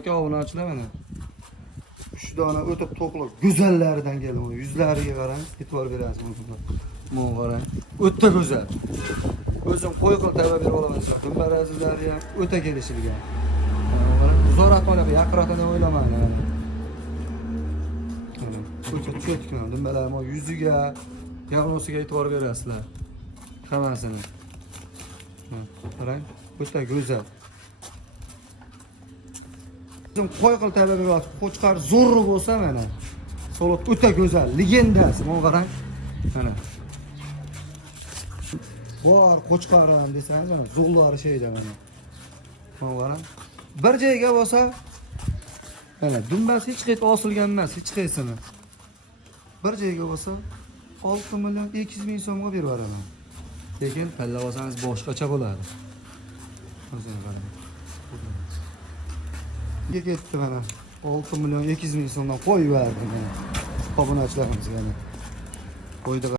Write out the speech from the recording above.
aka obunachilar mana. 3 dona o'tib to'qli go'zallaridan keldi. Yuzlariga qarang, e'tibor berasiz bunga. Mana qarang. O'ta go'zal. O'zim qo'y qil tava berib olaman sizlar. Dumbarazlari ham o'ta kelishilgan. Uzoq qolib yaqinroqdan o'ylamayman. O'ta cho'tkina dumbalarning yuziga, yavrosiga e'tibor berasizlar. Hammasini. Qarang, o'ta go'zal. O'zim qo'y qil tava berib, qo'chqar zo'r bo'lsa mana. Solot o'ta go'zal, legendasi. Mana qarang. Mana. Bor qo'chqarlar desangiz, zo'rlari şeyda mana. Mana qarang. Bir joyga bo'lsa, mana dumbasi hech qayt osilgan emas, hech qaysini. Bir joyga bo'lsa 6 million 200 ming so'mga berib beraman. Lekin palla olsangiz boshqacha bo'ladi. O'zingiz qarang. Ketdi mana. 6 million 200 ming so'mdan qo'yib berdim mana. Obunachilarimizga mana. Qo'ydi